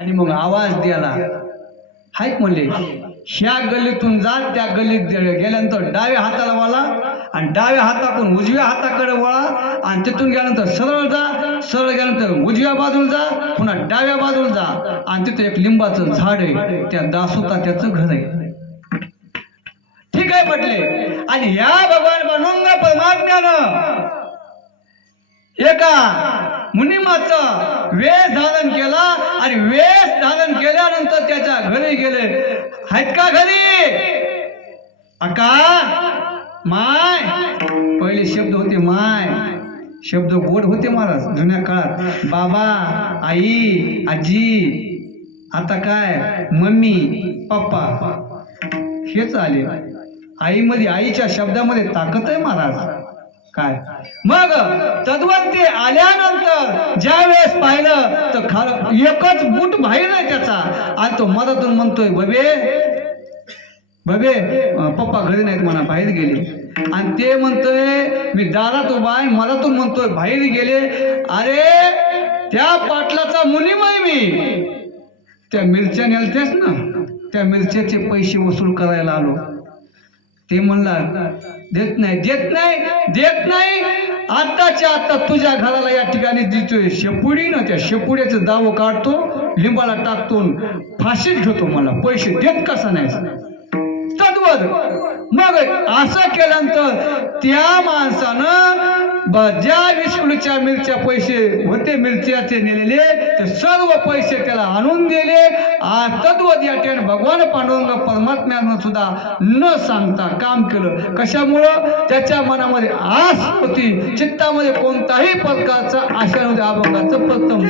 आणि मग आवाज द्याला हायक म्हणले ह्या गल्लीतून जा त्या गल्लीत गेल्यानंतर डाव्या हाताला वळा आणि डाव्या हाताकडून उजव्या हाताकडे वळा आणि तिथून गेल्यानंतर सरळ जा सरळ गेल्यानंतर उजव्या बाजूला जा पुन्हा डाव्या बाजूला जा आणि तिथे एक लिंबाचं झाड आहे त्या दासोता त्याचं घर आहे. ठीक आहे म्हटले. आणि या भगवान बनवून परमात्म्यानं एका मुनिमाचं वेश धारण केला आणि वेश धारण केल्यानंतर त्याच्या घरी गेले. आहेत का घरी? अका माय पहिले शब्द होते माय. शब्द गोड होते महाराज जुन्या काळात. बाबा आई आजी आता काय? Mummy papa. हेच आले. आईमध्ये आईच्या शब्दामध्ये ताकद आहे महाराज. काय? मग तद्वत ते आल्यानंतर ज्या वेळेस पाहिलं तर खरं एकच बूट बाहेर आहे त्याचा. आणि तो मधातून म्हणतोय बबे बबे पप्पा घरी नाहीत म्हणा बाहेर गेले. आणि ते म्हणतोय मी दारात उभा आहे. मधातून म्हणतोय बाहेर गेले. अरे त्या पाटलाचा मुनीम आहे मी. त्या मिरच्या नेलतेस ना त्या मिरच्याचे पैसे वसूल करायला आलो. ते म्हणला देत नाही देत नाही देत नाही. आत्ताच्या आत्ता तुझ्या घराला या ठिकाणी देतोय. शेपुडी ना त्या शेपुड्याचं दाव काढतो लिंबाला टाकतो फाशीच घेतो मला. पैसे देत कसा नाही तद्वत. मग असं केल्यानंतर त्या माणसानं ब- ज्या विष्णूच्या मिरच्या पैसे होते मिरच्याचे नेलेले. ते सर्व पैसे त्याला आणून दिले. आ तद्वत या ठिकाणी भगवान पांडुरंग परमात्म्यानं सुद्धा न सांगता काम केलं. कशामुळं? त्याच्या मनामध्ये आस होती. चित्तामध्ये कोणताही प्रकारचा आशा नव्हती. अभंगाचं प्रथम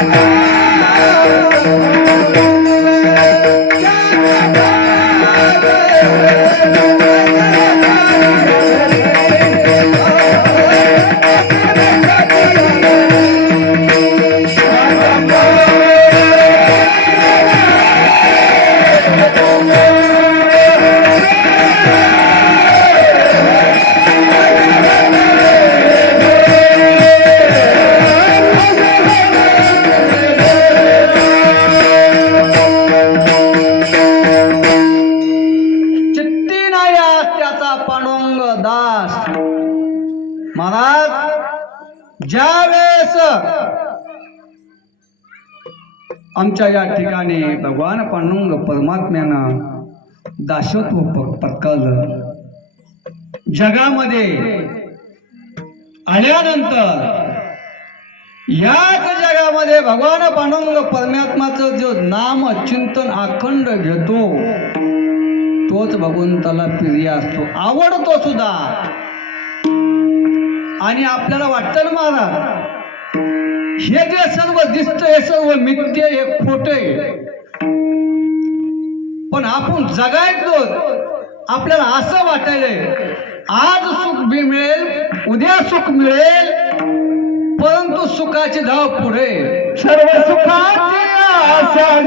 Thank you. महाराज ज्या वेळेस आमच्या या ठिकाणी भगवान पांडुरंग परमात्म्यानं दासत्व प- पत्करलं जगामध्ये आल्यानंतर याच जगामध्ये भगवान पांडुरंग परमात्माचं जो नाम चिंतन अखंड घेतो तोच भगवंताला प्रिय असतो आवडतो सुद्धा. आणि आपल्याला वाटतं ना महाराज? हे जे सर्व दिसतं हे सर्व मिथ्य हे खोट पण आपण जगायचो आपल्याला असं वाटायलंय आज सुख बी मिळेल उद्या सुख मिळेल परंतु सुखाची धाव पुढे. सर्व सुखाची आशा